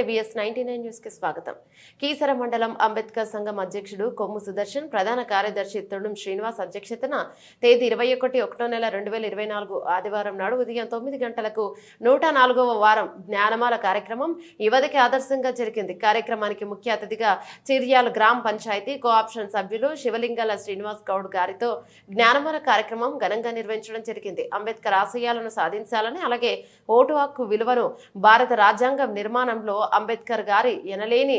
నమస్తే VS 99 news కి స్వాగతం. కీసర మండలం అంబేద్కర్ సంఘం అధ్యక్షుడు కొమ్ము సుదర్శన్, ప్రధాన కార్యదర్శి తుడుం శ్రీనివాస్ అధ్యక్షతన తేదీ 21/1/2024 ఆదివారం నాడు ఉదయం 9 గంటలకు 104వ వారం జ్ఞానమాల కార్యక్రమం యువతకి ఆదర్శంగా జరిగింది. కార్యక్రమానికి ముఖ్య అతిథిగా చిర్యాల గ్రామ పంచాయతీ కోఆప్షన్ సభ్యులు శివలింగాల శ్రీనివాస్ గౌడ్ గారితో జ్ఞానమాల కార్యక్రమం ఘనంగా నిర్వహించడం జరిగింది. అంబేద్కర్ ఆశయాలను సాధించాలని, అలాగే ఓటు హక్కు విలువను భారత రాజ్యాంగం నిర్మాణంలో అంబేద్కర్ గారి ఎనలేని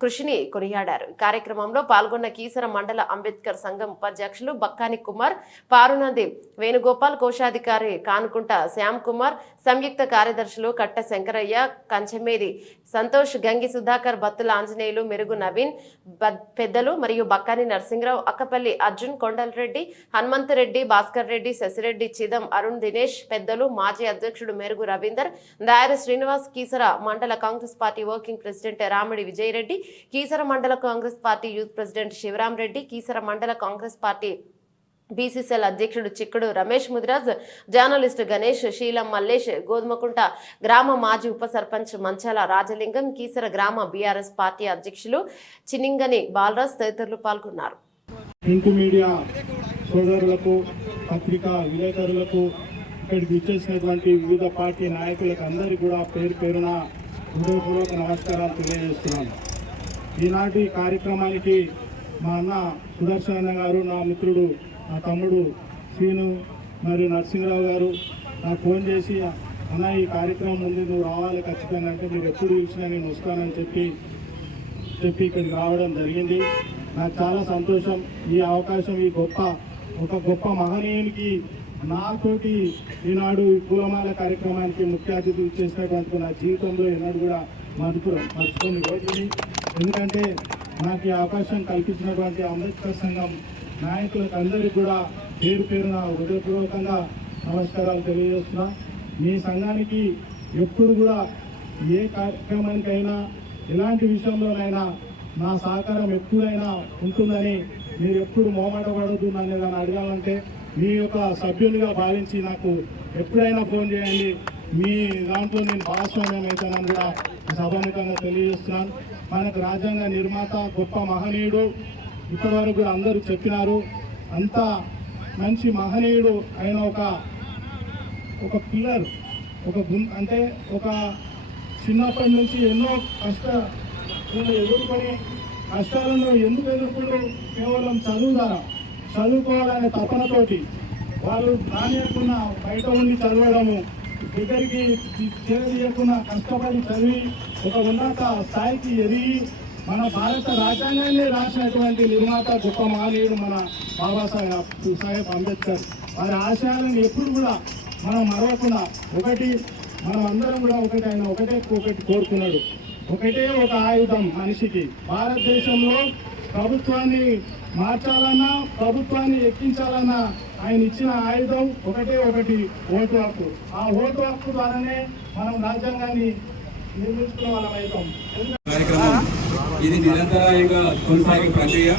కృషిని కొనియాడారు. కార్యక్రమంలో పాల్గొన్న కీసర మండల అంబేద్కర్ సంఘం ఉపాధ్యక్షులు బక్కాని కుమార్, పారునంది వేణుగోపాల్, కోశాధికారి కానుకుంట శ్యామ్ కుమార్, సంయుక్త కార్యదర్శులు కట్ట శంకరయ్య, కంచెమేది సంతోష్, గంగి సుధాకర్, బత్తుల ఆంజనేయులు, మెరుగు నవీన్, పెద్దలు మరియు బక్కాని నరసింహరావు, అక్కపల్లి అర్జున్, కొండలరెడ్డి, హనుమంతరెడ్డి, భాస్కర్ రెడ్డి, శశిరెడ్డి, చిదం, అరుణ్, దినేష్, పెద్దలు, మాజీ అధ్యక్షుడు మెరుగు రవీందర్, దాయర శ్రీనివాస్, కీసర మండల Congress party working president Ramidi Vijayareddy, Keesara మండల Congress party youth president Sivaram Reddy, Keesara మండల కాంగ్రెస్ పార్టీ బీసీసీఎల్ అధ్యక్షుడు చిక్కుడు రమేష్ ముదిరాజ్, జర్నలిస్టు గణేష్, శీలం మల్లేష్, గోధుమకుంట గ్రామ మాజీ ఉప సర్పంచ్ మంచాల రాజలింగం, కీసర గ్రామ బీఆర్ఎస్ పార్టీ అధ్యక్షులు చిన్నింగని బాలరాజ్ తదితరులు పాల్గొన్నారు. ప్రింట్ మీడియా సోదరులకు, పత్రికా విలేకరులకు, ఇక్కడికి ఇచ్చేసినటువంటి వివిధ పార్టీ నాయకులకు అందరికీ కూడా పేరు పేరున హృదయపూర్వక నమస్కారాలు తెలియజేస్తున్నాను. ఈనాటి కార్యక్రమానికి మా అన్న సుదర్శన్ అన్న గారు, నా మిత్రుడు, నా తమ్ముడు శ్రీను మరియు నరసింహరావు గారు నాకు ఫోన్ చేసి, అన్న ఈ కార్యక్రమం ఉంది, నువ్వు రావాలి ఖచ్చితంగా అంటే, మీరు ఎప్పుడు పిలిచినా నేను వస్తానని చెప్పి ఇక్కడికి రావడం జరిగింది. నాకు చాలా సంతోషం. ఈ అవకాశం, ఈ ఒక గొప్ప మహనీయునికి నాతోటి ఈనాడు పూలమాల కార్యక్రమానికి ముఖ్య అతిథి చేసినటువంటి నా జీవితంలో ఎన్నడూ కూడా మర్చిపోని రోజుని. ఎందుకంటే నాకు ఈ అవకాశం కల్పించినటువంటి అంబేద్కర్ సంఘం నాయకులకు అందరికీ కూడా పేరు పేరున హృదయపూర్వకంగా నమస్కారాలు తెలియజేస్తున్నా. మీ సంఘానికి ఎప్పుడు కూడా ఏ కార్యక్రమానికైనా, ఎలాంటి విషయంలోనైనా నా సహకారం ఎప్పుడైనా ఉంటుందని, మీరు ఎప్పుడు మోమాటపడద్దు. నన్ను ఏదైనా అడగాలంటే మీ యొక్క సభ్యునిగా భావించి నాకు ఎప్పుడైనా ఫోన్ చేయండి. మీ దాంట్లో నేను భాగస్వామ్యం అవుతానని కూడా సభాముఖంగా తెలియజేస్తున్నాను. మనకు రాజ్యాంగ నిర్మాత, గొప్ప మహనీయుడు, ఇప్పటివరకు కూడా అందరూ చెప్పినారు. అంత మంచి మహనీయుడు అయిన ఒక పిల్లర్, అంటే ఒక చిన్నప్పటి నుంచి ఎన్నో కష్టాలను ఎదుర్కొని, కష్టాలను ఎందుకు ఎదుర్కొంటూ కేవలం చదువు ద్వారా, చదువుకోవాలనే తపనతోటి వాళ్ళు రానియకుండా బయట ఉండి చదవడము, దగ్గరికి చేరదీయకుండా కష్టపడి చదివి ఒక ఉన్నత స్థాయికి ఎదిగి మన భారత రాజ్యాంగాన్ని రాసినటువంటి నిర్మాత, గొప్ప మహనీయుడు మన బాబాసాహెబ్ అంబేద్కర్. వారి ఆశయాలను ఎప్పుడు కూడా మనం మరవకుండా, మనం అందరం కూడా ఆయన ఒకటి కోరుకున్నాడు. ఒకటే ఒక ఆయుధం మనిషికి. భారతదేశంలో ప్రభుత్వాన్ని మార్చాలన్నా, ప్రభుత్వాన్ని ఎక్కించాలన్నా ఆయన ఇచ్చిన ఆయుధం ఒకటి ఓటు హక్కు. ఆ ఓటు హక్కు ద్వారానే మనం రాజ్యాంగాన్ని నిర్మించుకున్న వాళ్ళం అవుతాం. ఇది నిరంతరాయంగా కొనసాగే ప్రక్రియ.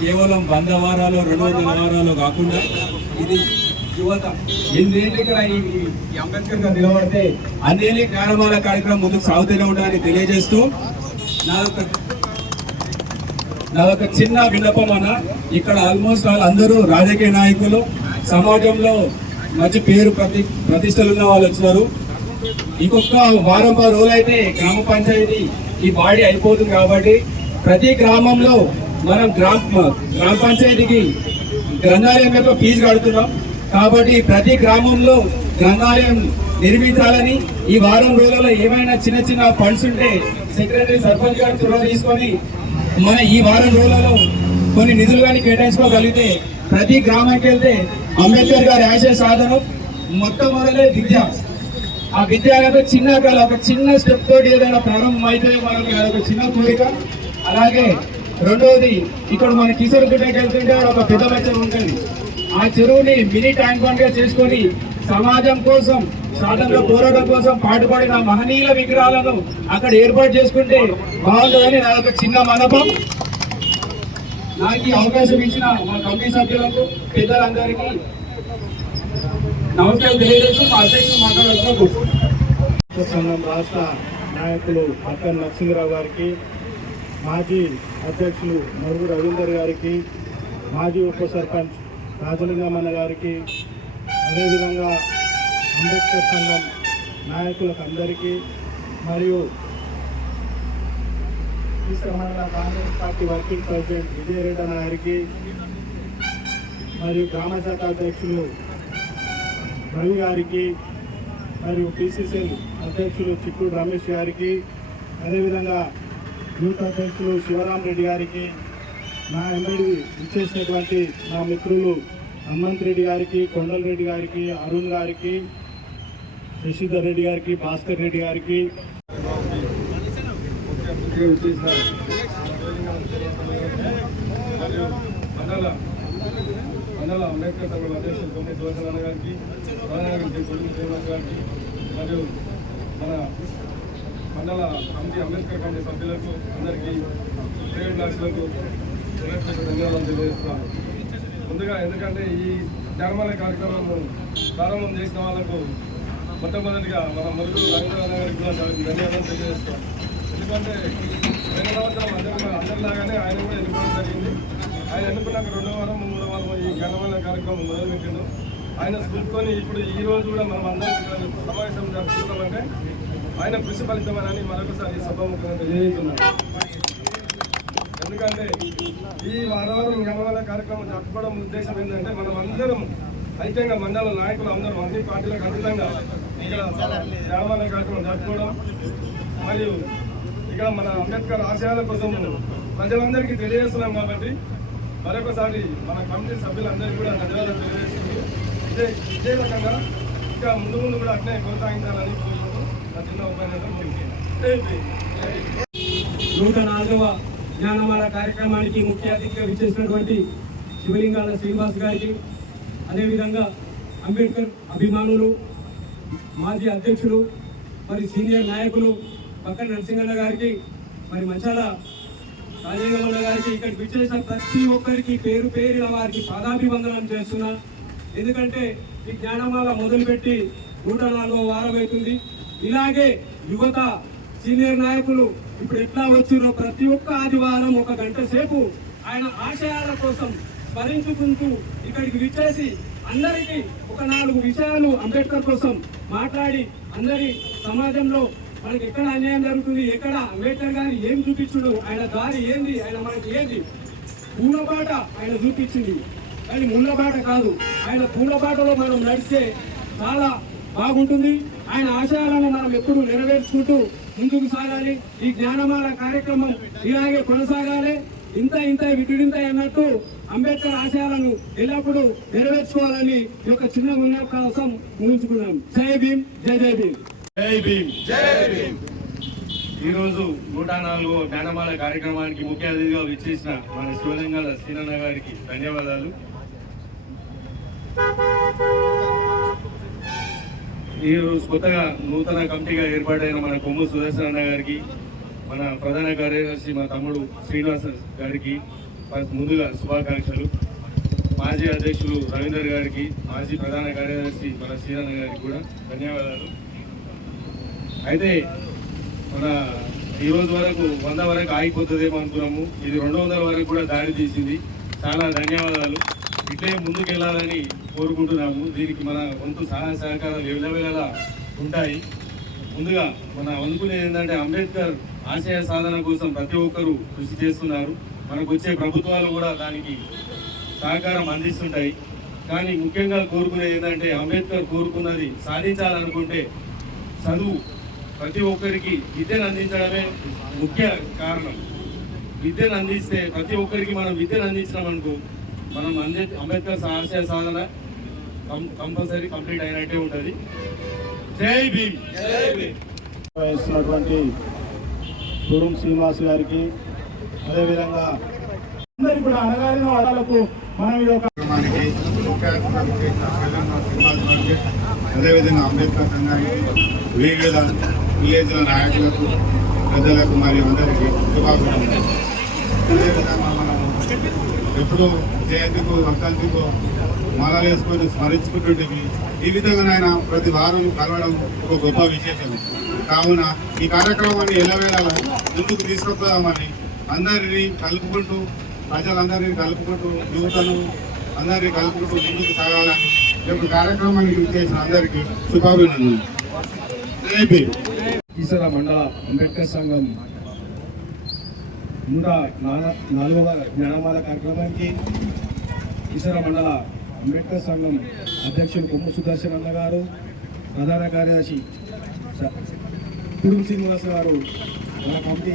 కేవలం 100 వారాలు 200 వారాలు కాకుండా ఇది యువత ఎన్నేళ్ళు ఇక్కడ ఈ అంబేద్కర్ గారు నిలబడితే అన్నేళ్ళకి జ్ఞానమాల కార్యక్రమం ముందుకు సాగుతూనే ఉండాలని తెలియజేస్తూ నాదొక చిన్న విన్నపం అన్న. ఇక్కడ ఆల్మోస్ట్ అందరూ రాజకీయ నాయకులు, సమాజంలో మంచి పేరు ప్రతిష్టలు ఉన్న వాళ్ళు వచ్చినారు. ఇంకొక వారం 10 రోజులైతే గ్రామ పంచాయతీ ఈ బాడీ అయిపోతుంది. కాబట్టి ప్రతి గ్రామంలో మనం గ్రామ పంచాయతీకి గ్రంథాలయం యొక్క ఫీజు కడుతున్నాం. కాబట్టి ప్రతి గ్రామంలో గ్రంథాలయం నిర్మించాలని, ఈ వారం రోజులలో ఏమైనా చిన్న ఫండ్స్ ఉంటే సెక్రటరీ, సర్పంచ్ గారు చొరవ తీసుకొని మన ఈ వారం రోజులలో కొన్ని నిధులు కానీ కేటాయించుకోగలిగితే ప్రతి గ్రామానికి వెళ్తే అంబేద్కర్ గారి ఆశయ సాధనం మొట్టమొదలే విద్య. ఆ విద్య చిన్న స్టెప్ తోటి ఏదైనా ప్రారంభం అయితే మనకి అదొక చిన్న కోరిక. అలాగే రెండవది, ఇక్కడ మన కిషోర్ గుట్టకి వెళ్తుంటే ఒక పెద్ద బచ్చం ఉంటుంది. ఆ చెరువుని మినీ ట్యాంక్ బండ్గా చేసుకొని సమాజం కోసం, స్వాతంత్ర పోరాటం కోసం పాటుపడిన మహనీయుల విగ్రహాలను అక్కడ ఏర్పాటు చేసుకుంటే బాగుంటుందని నా ఒక చిన్న మనపం. నాకు ఈ అవకాశం ఇచ్చిన మా కమిటీ సభ్యులకు, పెద్దలందరికీ నమస్కారం తెలియజేస్తూ మా అధ్యక్షులు మాట్లాడుతూ సంఘం రాష్ట్ర నాయకులు అక్కన్ నరసింహరావు గారికి, మాజీ అధ్యక్షులు మరుగు రవీందర్ గారికి, మాజీ ఉప సర్పంచ్ రాజలింగమన్న గారికి, అదేవిధంగా అంబేద్కర్ సంఘం నాయకులకు అందరికీ, మరియు మండల Congress party working president Vijaya Reddy అన్న గారికి, మరియు గ్రామ శాఖ అధ్యక్షులు రవి గారికి, మరియు పిసిసిఎల్ అధ్యక్షులు చిత్తూరు రమేష్ గారికి, అదేవిధంగా యూత్ అధ్యక్షులు శివరాం రెడ్డి గారికి, నా ఎంబడి ఇచ్చేసినటువంటి నా మిత్రులు హనుమంత్ రెడ్డి గారికి, కొండల రెడ్డి గారికి, అరుణ్ గారికి, శశిధర్ రెడ్డి గారికి, భాస్కర్ రెడ్డి గారికి, మండల అంబేద్కర్ సంఘం అధ్యక్షులు కొమ్మి సుదర్శన్ గారికి, ప్రధానమంత్రి కొడుకు శ్రీనివాస్ గారికి, మరియు మన మండల కమిటీ అంబేద్కర్ కమిటీ సభ్యులకు అందరికీ ప్రైవేట్ క్లాసులకు ధన్యవాదాలు తెలియజేస్తున్నాను. ముందుగా ఎందుకంటే ఈ జ్ఞానమాల కార్యక్రమం ప్రారంభం చేసిన వాళ్ళకు మొట్టమొదటిగా మన మరుగు రవీంద్రనాథ్ గారికి కూడా ధన్యవాదాలు తెలియజేస్తాం. ఎందుకంటే 2 సంవత్సరం అందరిలాగానే ఆయన కూడా ఎన్నుకోవడం జరిగింది. ఆయన ఎన్నుకున్నాక 2వ వారం 3వ వారం ఈ జ్ఞానమాల కార్యక్రమం మొదలుపెట్టిండు. ఆయన స్ఫూర్తితోని ఇప్పుడు ఈ రోజు కూడా మనం అందరం సమావేశం జరుపుకుంటామంటే ఆయన కృషి ఫలితమని మరొకసారి సభాముఖంగా తెలియజేస్తున్నాం. ఎందుకంటే ఈ వారం జ్ఞానమాల కార్యక్రమం జరుపుకోవడం ఉద్దేశం ఏంటంటే మనం అందరం ఐక్యంగా మండల నాయకులు అందరం అన్ని పార్టీలకు అతీతంగా ఇక్కడ జ్ఞానమాల కార్యక్రమం జరుపుకోవడం, మరియు ఇక్కడ మన అంబేద్కర్ ఆశయాల కోసం ప్రజలందరికీ తెలియజేస్తున్నాం. కాబట్టి మరొకసారి మన కమిటీ సభ్యులందరికీ కూడా ధన్యవాదాలు తెలియజేస్తుంది. ఇదే రకంగా ఇంకా ముందు కూడా అట్నే కొనసాగించాలని కోరుకుంటూ నా చిన్న ఉపన్యాసం ముగిస్తున్నాను. 104వ జ్ఞానమాల కార్యక్రమానికి ముఖ్య అతిథిగా విచ్చేసినటువంటి శివలింగాల శ్రీనివాస్ గారికి, అదేవిధంగా అంబేద్కర్ అభిమానులు, మాజీ అధ్యక్షులు, మరి సీనియర్ నాయకులు పక్కన నరసింహన్న గారికి, మరి మంచాల రాజలింగమన్న గారికి, ఇక్కడికి విచ్చేసిన ప్రతి ఒక్కరికి పేరు పేరున వారికి పాదాభివందనం చేస్తున్నా. ఎందుకంటే ఈ జ్ఞానమాల మొదలుపెట్టి 104వ వారం అవుతుంది. ఇలాగే యువత సీనియర్ నాయకులు ఇప్పుడు ఎట్లా వచ్చిరో ప్రతి ఒక్క ఆదివారం 1 గంట సేపు ఆయన ఆశయాల కోసం స్మరించుకుంటూ ఇక్కడికి విచ్చేసి అందరికీ ఒక 4 విషయాలు అంబేద్కర్ కోసం మాట్లాడి, అందరి సమాజంలో మనకి ఎక్కడ అన్యాయం జరుగుతుంది, ఎక్కడ అంబేద్కర్ గారు ఏం చూపించుడు, ఆయన దారి ఏంది, ఆయన మనకి ఏంది పూలబాట ఆయన చూపించింది. కానీ ముళ్ళబాట కాదు, ఆయన పూలబాటలో మనం నడిస్తే చాలా బాగుంటుంది. ఆయన ఆశయాలను మనం ఎప్పుడు నెరవేర్చుకుంటూ ముందుకు సాగాలి. ఈ జ్ఞానమాల కార్యక్రమం ఇలాగే కొనసాగాలి. ఇంత విటుడింత అన్నట్టు అంబేద్కర్ ఆశయాలను ఎల్లప్పుడూ నెరవేర్చుకోవాలని ఈ యొక్క చిన్న విజ్ఞాపకం ముగించుకున్నాం. జై భీమ్, జై జై భీమ్. జై భీమ్, జై భీమ్. ఈరోజు 104వ జ్ఞానమాల కార్యక్రమానికి ముఖ్య అతిథిగా విచ్చేసిన మన శివలింగాల శ్రీనన్న గారికి ధన్యవాదాలు. ఈరోజు కొత్తగా నూతన కమిటీగా ఏర్పాటైన మన కొమ్ము సుదర్శన్ అన్న గారికి, మన ప్రధాన కార్యదర్శి మన తమ్ముడు శ్రీనివాస్ గారికి ముందుగా శుభాకాంక్షలు. మాజీ అధ్యక్షులు రవీందర్ గారికి, మాజీ ప్రధాన కార్యదర్శి మన శ్రీనన్న గారికి కూడా ధన్యవాదాలు. అయితే మన ఈ రోజు వరకు 100 వరకు ఆగిపోతుందేమో అనుకున్నాము. ఇది 200 వరకు కూడా దారి తీసింది. చాలా ధన్యవాదాలు. ఇట్లే ముందుకు వెళ్ళాలని కోరుకుంటున్నాము. దీనికి మన వంతు సహాయ సహకారాలు ఎల్లవేళలా ఉంటాయి. ముందుగా మనం అనుకునేది ఏంటంటే అంబేద్కర్ ఆశయ సాధన కోసం ప్రతి ఒక్కరూ కృషి చేస్తున్నారు. మనకు వచ్చే ప్రభుత్వాలు కూడా దానికి సహకారం అందిస్తుంటాయి. కానీ ముఖ్యంగా కోరుకునేది ఏంటంటే అంబేద్కర్ కోరుకున్నది సాధించాలనుకుంటే చదువు, ప్రతి ఒక్కరికి విద్యను అందించడమే ముఖ్య కారణం. విద్యను అందిస్తే ప్రతి ఒక్కరికి మనం విద్యను అందించినాం అనుకో, మనం అంబేద్కర్ ఆశయ సాధన కంపల్సరీ కంప్లీట్ అయినట్టే ఉంటుంది. జై భీమ్, జై భీమ్. వేస్తున్నటువంటి గురుం శ్రీనివాస్ గారికి, అదేవిధంగా అందరికీ కూడా అనగారిన వాడాలకు మనం ఇది ఒక అదేవిధంగా అంబేద్కర్ సంఘానికి, వివిధ విలేజ్ల నాయకులకు, ప్రజలకు మరియు అందరికీ శుభాకాంక్షలు. అదేవిధంగా మనం ఎప్పుడూ జయంతికు, వర్ధంతికు మాలలు వేసుకొని స్మరించుకుంటుంటే ఈ విధంగా ఆయన ప్రతి వారం కలవడం ఒక గొప్ప విశేషం. కావున ఈ కార్యక్రమాన్ని ఎల్లవేళలా ముందుకు తీసుకుపోదామని అందరినీ కలుపుకుంటూ ప్రజలందరినీ కలుపుకుంటూ యువతను అందరినీ కలుపుకుంటూ ముందుకు సాగాలని ఈ యొక్క కార్యక్రమానికి చేసిన అందరికీ శుభాభినందనలు. జై భీమ్. కీసర మండల అంబేద్కర్ సంఘం 104వ జ్ఞానమాల కార్యక్రమానికి కీసర మండల అంబేద్కర్ సంఘం అధ్యక్షులు కొమ్ము సుదర్శన్ అన్న గారు, ప్రధాన కార్యదర్శి కుడుం శ్రీనివాస్ గారు, మన కమిటీ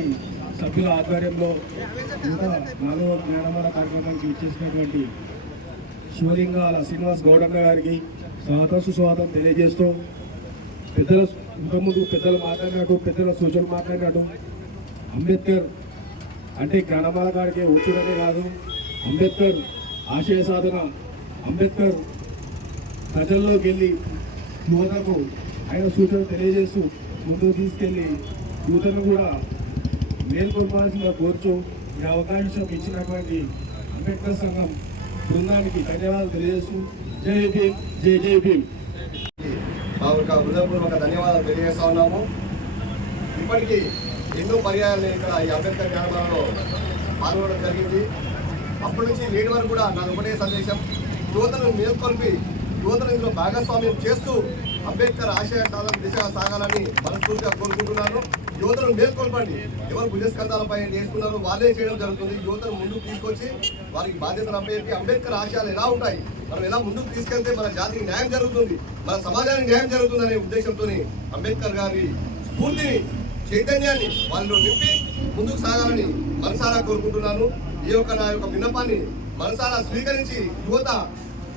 సభ్యుల ఆధ్వర్యంలో 104వ జ్ఞానమాల కార్యక్రమానికి ఇచ్చేసినటువంటి శివలింగాల శ్రీనివాస్ గౌడన్న గారికి స్వాగతం సుస్వాగతం తెలియజేస్తూ, పెద్దల ఇంతకుముందు పెద్దలు మాట్లాడినట్టు, పెద్దల సూచనలు మాట్లాడినట్టు, అంబేద్కర్ అంటే జ్ఞానమాల కాడికి వచ్చుడనే కాదు, అంబేద్కర్ ఆశయ సాధన, అంబేద్కర్ ప్రజల్లోకి వెళ్ళి యువతకు ఆయన సూచనలు తెలియజేస్తూ ముందుకు తీసుకెళ్లి యువతను కూడా మేల్కొల్పాల్సిందిగా కోరుచు ఈ అవకాశం ఇచ్చినటువంటి అంబేద్కర్ సంఘం బృందానికి ధన్యవాదాలు తెలియజేస్తూ జై భీమ్, జై జై భీమ్. మా యొక్క హృదయపూర్వక ధన్యవాదాలు తెలియజేస్తా ఉన్నాము. ఇప్పటికీ ఎన్నో పర్యాయాలు ఇక్కడ ఈ అంబేద్కర్ జ్ఞానమాలలో పాల్గొనడం జరిగింది. అప్పటి నుంచి నేటి వరకు కూడా నాకు ఒకటే సందేశం, యువతను మేల్కొల్పి యువతను ఇందులో భాగస్వామ్యం చేస్తూ అంబేద్కర్ ఆశయ సాధన దిశగా సాగాలని మనస్ఫూర్తిగా కోరుకుంటున్నాను. యువతను మేల్కొల్పండి. ఎవరు భుజస్కంధాలపై నేర్చుకున్నారో వాళ్ళే చేయడం జరుగుతుంది. యువతను ముందుకు తీసుకొచ్చి వారికి బాధ్యతను అప్పచెప్పి అంబేద్కర్ ఆశయాలు ఎలా ఉంటాయి, మనం ఎలా ముందుకు తీసుకెళ్తే మన జాతికి న్యాయం జరుగుతుంది, మన సమాజానికి న్యాయం జరుగుతుందనే ఉద్దేశంతో అంబేద్కర్ గారి స్ఫూర్తిని, చైతన్యాన్ని వాళ్ళు నింపి ముందుకు సాగాలని మనసారా కోరుకుంటున్నాను. ఈ యొక్క నా యొక్క విన్నపాన్ని మనసారా స్వీకరించి యువత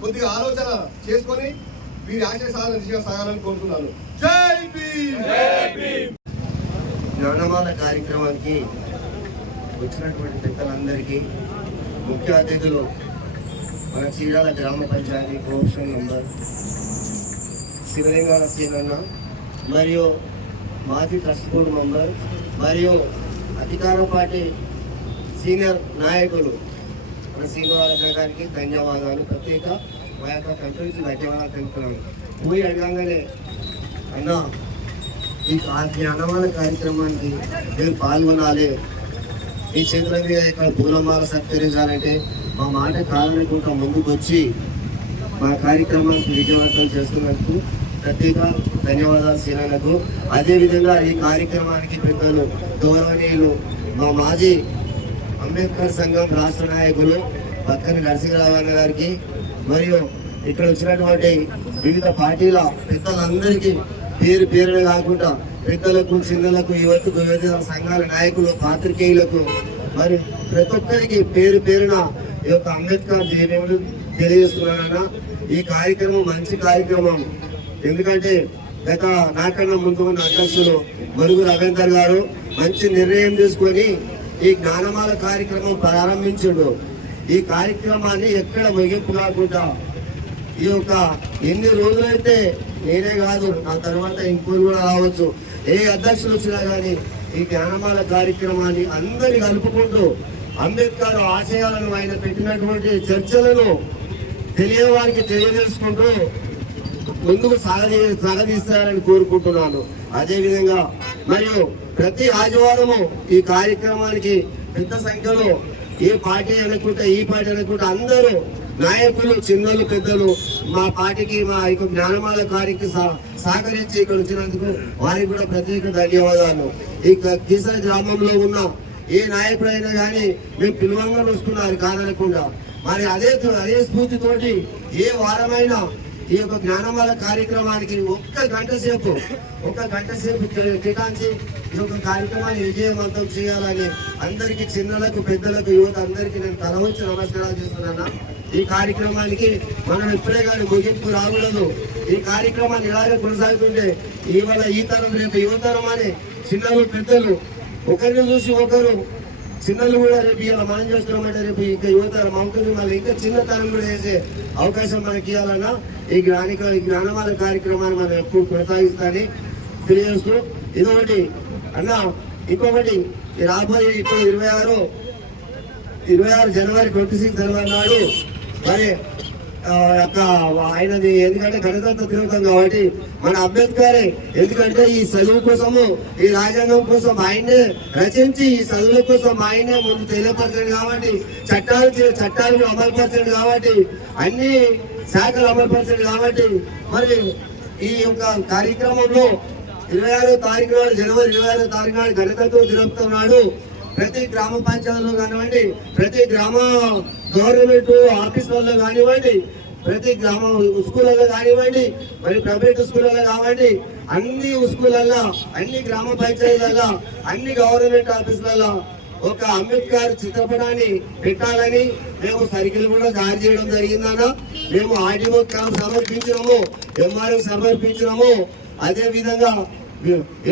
కొద్దిగా ఆలోచన చేసుకొని వీరి ఆశయ సాధన దిశగా సాగాలని కోరుతున్నాను. జై భీమ్. జ్ఞానమాల కార్యక్రమానికి వచ్చినటువంటి పెద్దలందరికీ, ముఖ్య అతిథులు మన చీరాల గ్రామ పంచాయతీ కోఆప్షన్ నంబర్ శివలింగాల సీనన్న మరియు మాజీ ట్రస్ట్ బోర్డు మెంబర్ మరియు అధికార పార్టీ సీనియర్ నాయకులు మన శ్రీనివాస గారికి ధన్యవాదాలు. ప్రత్యేక మా యొక్క కంట్రీ నుంచి ధన్యవాదాలు తెలుపుతున్నాను. పోయి అడగంగానే అన్న ఈ జ్ఞానమాల కార్యక్రమానికి మీరు పాల్గొనాలి, ఈ చేతుల మీద ఇక్కడ పూలమాల సత్కరించాలంటే మా మాట కాదనుకుంటా ముందుకు వచ్చి మా కార్యక్రమానికి విజయవంతం చేస్తున్నందుకు ప్రత్యేక ధన్యవాదాలు సీనన్నకు. అదేవిధంగా ఈ కార్యక్రమానికి పెద్దలు గౌరవనీయులు మా మాజీ అంబేద్కర్ సంఘం రాష్ట్ర నాయకులు పక్కన నరసింహరావు గారికి మరియు ఇక్కడ వచ్చినటువంటి వివిధ పార్టీల పెద్దలందరికీ పేరు పేరునే కాకుండా పెద్దలకు, చిన్నలకు, యువతకు, వివిధ సంఘాల నాయకులు, పాత్రికేయులకు మరి ప్రతి ఒక్కరికి పేరు పేరున ఈ యొక్క అంబేద్కర్ జయంతిని తెలియజేస్తున్నానన్న. ఈ కార్యక్రమం మంచి కార్యక్రమం. ఎందుకంటే గత నాకన్నా ముందు ఉన్న అధ్యక్షులు మరుగు రవీందర్ గారు మంచి నిర్ణయం తీసుకొని ఈ జ్ఞానమాల కార్యక్రమం ప్రారంభించాడు. ఈ కార్యక్రమాన్ని ఎక్కడ ముగింపు కాకుండా ఈ యొక్క ఎన్ని రోజులైతే నేనే కాదు నా తర్వాత ఇంకోరు కూడా రావచ్చు, ఏ అధ్యక్షులు వచ్చినా కానీ ఈ జ్ఞానమాల కార్యక్రమాన్ని అందరి కలుపుకుంటూ అంబేద్కర్ ఆశయాలను ఆయన పెట్టినటువంటి చర్చలను తెలియవారికి తెలియజేసుకుంటూ ముందుకు సాగదీస్తారని కోరుకుంటున్నాను. అదేవిధంగా మరియు ప్రతి ఆదివారము ఈ కార్యక్రమానికి పెద్ద సంఖ్యలో ఏ పార్టీ అనుకుంటే ఈ పార్టీ అనుకుంటే అందరూ నాయకులు, చిన్నలు, పెద్దలు మా పార్టీకి, మా యొక్క జ్ఞానమాల కార్యకి సహకరించి ఇక్కడ వచ్చినందుకు వారికి కూడా ప్రత్యేక ధన్యవాదాలు. ఈ కీసర గ్రామంలో ఉన్న ఏ నాయకుడైనా కానీ మేము పిలువంగా వస్తున్నారు కాదనకుండా. మరి అదే స్ఫూర్తితోటి ఏ వారమైనా ఈ యొక్క జ్ఞానమాల కార్యక్రమానికి ఒక్క గంట సేపు కేటాయించి ఈ యొక్క కార్యక్రమాన్ని విజయవంతం చేయాలని అందరికీ, చిన్నలకు, పెద్దలకు, యువత అందరికీ నేను తల వంచి నమస్కారాలు చేస్తున్నాను. ఈ కార్యక్రమానికి మనం ఇప్పుడే కానీ ముగింపు రాకూడదు. ఈ కార్యక్రమాన్ని ఇలాగే కొనసాగుతుంటే ఇవాళ ఈ తరం రేపు యువతరం అని చిన్నలు, పెద్దలు ఒకరిని చూసి ఒకరు, చిన్నలు కూడా రేపు ఇలా మనం చేస్తున్నామంటే రేపు ఇంకా యువతరం అవుతుంది, మళ్ళీ ఇంకా చిన్నతనం కూడా చేసే అవకాశం మనకి ఇవ్వాలన్నా ఈ జ్ఞానమాల కార్యక్రమాన్ని మనం ఎప్పుడు కొనసాగిస్తానని తెలియజేస్తూ, ఇదొకటి అన్న. ఇంకొకటి రాబోయే ఇప్పుడు 26 జనవరి 26 జనవరి నాడు మరి ఆయనది ఎందుకంటే గణతంత్ర దినోత్సవం కాబట్టి మన అంబేద్కరే, ఎందుకంటే ఈ చదువు కోసము ఈ రాజ్యాంగం కోసం ఆయనే రచించి ఈ చదువుల కోసం ఆయనే ముందు తెలియపరచాడు కాబట్టి చట్టాలను అమలుపరచాడు కాబట్టి అన్ని శాఖలు అమలుపరచాడు కాబట్టి మరి ఈ యొక్క కార్యక్రమంలో 26వ తారీఖు నాడు జనవరి 26వ తారీఖు నాడు గణతంత్ర దినోత్సవం నాడు ప్రతి గ్రామ పంచాయతీలో కానివ్వండి, ప్రతి గ్రామ గవర్నమెంట్ ఆఫీసులలో కానివ్వండి, ప్రతి గ్రామ స్కూళ్ళలో కానివ్వండి, మరి ప్రైవేట్ స్కూళ్ళలో కానివ్వండి, అన్ని స్కూళ్ళల్లో, అన్ని గ్రామ పంచాయతీలలో, అన్ని గవర్నమెంట్ ఆఫీసులలో ఒక అంబేద్కర్ చిత్రపటాన్ని పెట్టాలని మేము సర్కిల్ కూడా జారీ చేయడం జరిగిందన్న. మేము ఆర్డీఓ సమర్పించినాము, ఎంఆర్ఓ సమర్పించినాము, అదే విధంగా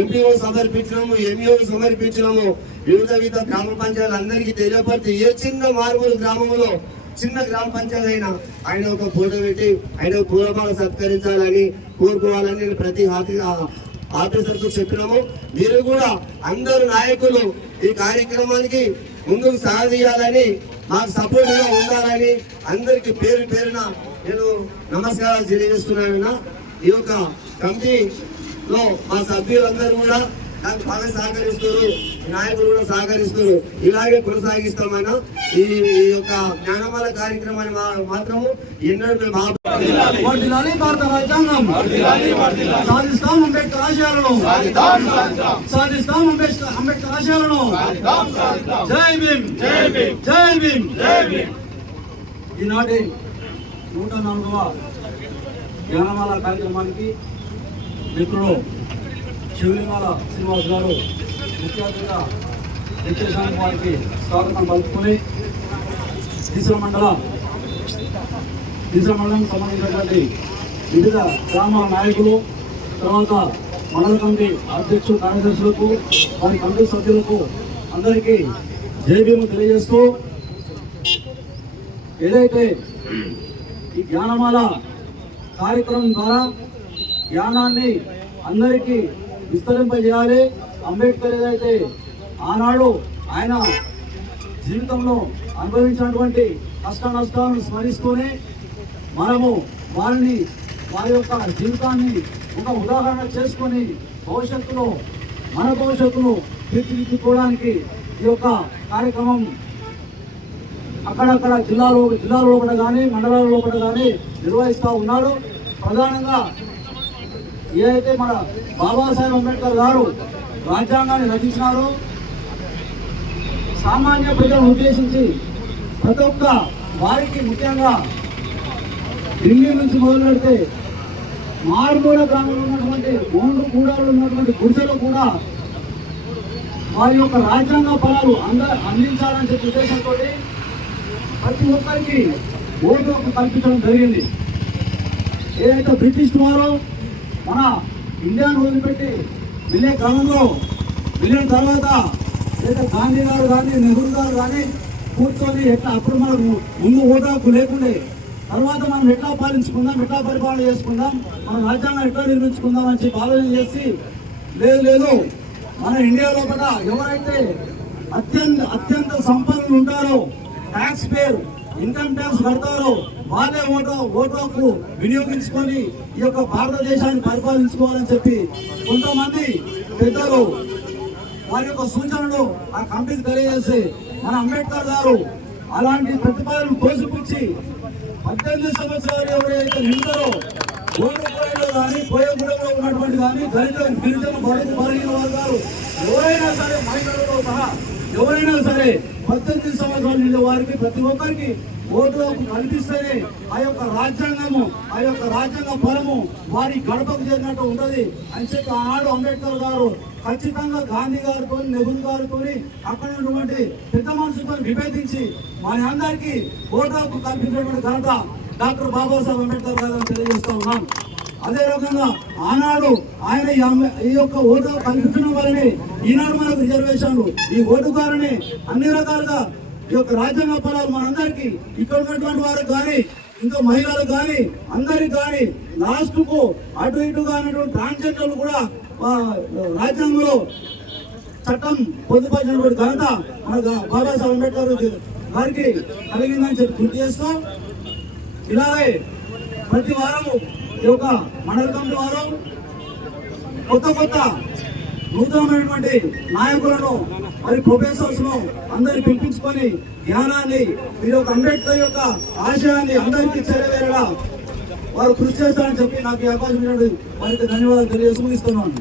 ఎంపీఓ సమర్పించినాము, ఎంఈఓ సమర్పించినాము. వివిధ గ్రామ పంచాయతీలు అందరికీ తెలియపరిచి ఏ చిన్న మారుమూల గ్రామంలో చిన్న గ్రామ పంచాయతీ అయినా ఆయన ఒక ఫోటో పెట్టి ఆయన పూర్వభాగం సత్కరించాలని కోరుకోవాలని నేను ప్రతి ఆఫీసర్కు చెప్పినాము. మీరు కూడా అందరు నాయకులు ఈ కార్యక్రమానికి ముందుకు సాగదీయాలని, మాకు సపోర్ట్ గా ఉండాలని అందరికి పేరు పేరున నేను నమస్కారాలు తెలియజేస్తున్నాను. ఈ యొక్క కమిటీలో మా సభ్యులందరూ కూడా నాకు బాగా సహకరిస్తారు, నాయకులు కూడా సహకరిస్తారు. ఇలాగే కొనసాగిస్తామన్నా ఈ యొక్క జ్ఞానమాల కార్యక్రమాన్ని మాత్రము ఎన్నడూ మేము భారత రాజ్యాంగం సాధిస్తాం, అంబేద్కర్ ఆశయాలను సాధిస్తాం, అంబేద్కర్ ఆశయాలను. జై భీమ్, జై భీమ్. ఈనాటి 104వ జ్ఞానమాల కార్యక్రమానికి మిత్రులు శివలింగాల శ్రీనివాస్ గారు ముఖ్య అతిథిగా విచ్చేసానికి వారికి స్వాగతం పలుకుని ఈశ్వర మండలం సంబంధించినటువంటి వివిధ గ్రామాల నాయకులు, తర్వాత మండల కమిటీ అధ్యక్షులు, కార్యదర్శులకు, వారి కమిటీ సభ్యులకు అందరికీ జై భీమ్ తెలియజేస్తూ, ఏదైతే ఈ జ్ఞానమాల కార్యక్రమం ద్వారా జ్ఞానాన్ని అందరికీ విస్తరింపజేయాలి. అంబేద్కర్ ఏదైతే ఆనాడు ఆయన జీవితంలో అనుభవించినటువంటి కష్ట నష్టాలను స్మరిస్తూనే మనము వారి యొక్క జీవితాన్ని ఒక ఉదాహరణ చేసుకొని భవిష్యత్తులో మన భవిష్యత్తును తీర్చిదిద్దుకోవడానికి ఈ యొక్క కార్యక్రమం అక్కడక్కడ జిల్లాలో లోపల కానీ మండలాల లోపల కానీ నిర్వహిస్తూ ఉన్నాడు. ప్రధానంగా ఏదైతే మన బాబాసాహెబ్ అంబేద్కర్ గారు రాజ్యాంగాన్ని రచించినారో, సామాన్య ప్రజలను ఉద్దేశించి ప్రతి ఒక్క వారికి, ముఖ్యంగా ఢిల్లీ నుంచి మొదలు పెడితే మారుమూల గ్రామంలో ఉన్నటువంటి మూడు కూడలు ఉన్నటువంటి గుడిసెలు కూడా వారి యొక్క రాజ్యాంగ ఫలాలు అందించాలని చెప్పే ఉద్దేశంతో ప్రతి ఒక్కరికి ఓటు హక్కు కల్పించడం జరిగింది. ఏదైతే బ్రిటిష్ వారు మన ఇండియాను వదిలిపెట్టి వెళ్ళే క్రమంలో వెళ్ళిన తర్వాత లేదా గాంధీ గారు కానీ, నెహ్రూ గారు కానీ కూర్చొని ఎట్లా అప్పుడు మనకు ముందు ఓటు హక్కు లేకుండే, తర్వాత మనం ఎట్లా పాలించుకుందాం, ఎట్లా పరిపాలన చేసుకుందాం, మన రాజ్యాంగం ఎట్లా నిర్మించుకుందాం అని చెప్పి ఆలోచన చేసి లేదు మన ఇండియా లోపల ఎవరైతే అత్యంత సంపన్నులు ఉంటారో, ట్యాక్స్ పేరు ఇన్కమ్ ట్యాక్స్ కడతారో వాళ్ళే ఓటు హక్కు వినియోగించుకొని ఈ యొక్క భారతదేశాన్ని పరిపాలించుకోవాలని చెప్పి కొంతమంది పెద్దలు వారి యొక్క సూచనలు ఆ కమిటీకి తెలియజేసి మన అంబేద్కర్ గారు అలాంటి ప్రతిపాదనలు తోసిపుచ్చి 18 సంవత్సరాలు ఎవరైతే నింటారో గోరుగూడలో కానీ, పోయగూడలో ఉన్నటువంటి కానీ, గిరిజన బడుగు బలహీన వర్గాలు ఎవరైనా సరే, మహిళలతో సహా ఎవరైనా సరే 18 సంవత్సరాలు నిండే వారికి ప్రతి ఒక్కరికి ఓటు హక్కు కల్పిస్తేనే ఆ యొక్క రాజ్యాంగము, ఆ యొక్క రాజ్యాంగ ఫలము వారి గడపకు చేరినట్టు ఉంటది అని చెప్పి ఆనాడు అంబేద్కర్ గారు ఖచ్చితంగా గాంధీ గారితో, నెహ్రూ గారితో, అక్కడ ఉన్నటువంటి పెద్ద మనుషులతో విభేదించి మన అందరికీ ఓటు హక్కు కల్పించినటువంటి ఘనత డాక్టర్ బాబాసాహెబ్ అంబేద్కర్ గారు తెలియజేస్తా ఉన్నాం. అదే రకంగా ఆనాడు ఆయన ఈ యొక్క ఓటు కల్పించడం వల్లనే ఈనాడు మనకు రిజర్వేషన్లు, ఈ ఓటు ద్వారానే అన్ని రకాలుగా ఈ యొక్క రాజ్యాంగ ఫలాలు మనందరికీ, ఇక్కడ ఉన్నటువంటి వారికి కానీ, ఇంకా మహిళలకు కానీ, అందరికి కానీ, లాస్ట్ కు అటు ఇటుగా ఉన్నటువంటి ట్రాన్స్జెండర్లు కూడా రాజ్యాంగంలో చట్టం పొందుపరిచినటువంటి ఘనత మన బాబాసాహెబ్ అంబేద్కర్ గారికి కలిగిందని చెప్పి గుర్తు చేస్తూ ఇలాగే ప్రతి వారము ఈ యొక్క మండల కమిటీ వారం కొత్త నూతనమైనటువంటి నాయకులను మరి ప్రొఫెసర్స్ ను అందరిని పిలిపించుకొని జ్ఞానాన్ని ఈ యొక్క అంబేద్కర్ యొక్క ఆశయాన్ని అందరికీ చేరవేరేలా వారు కృషి చేస్తారని చెప్పి నాకు ఈ అవకాశం వారికి ధన్యవాదాలు తెలియజేస్తూ ముగిస్తున్నాను.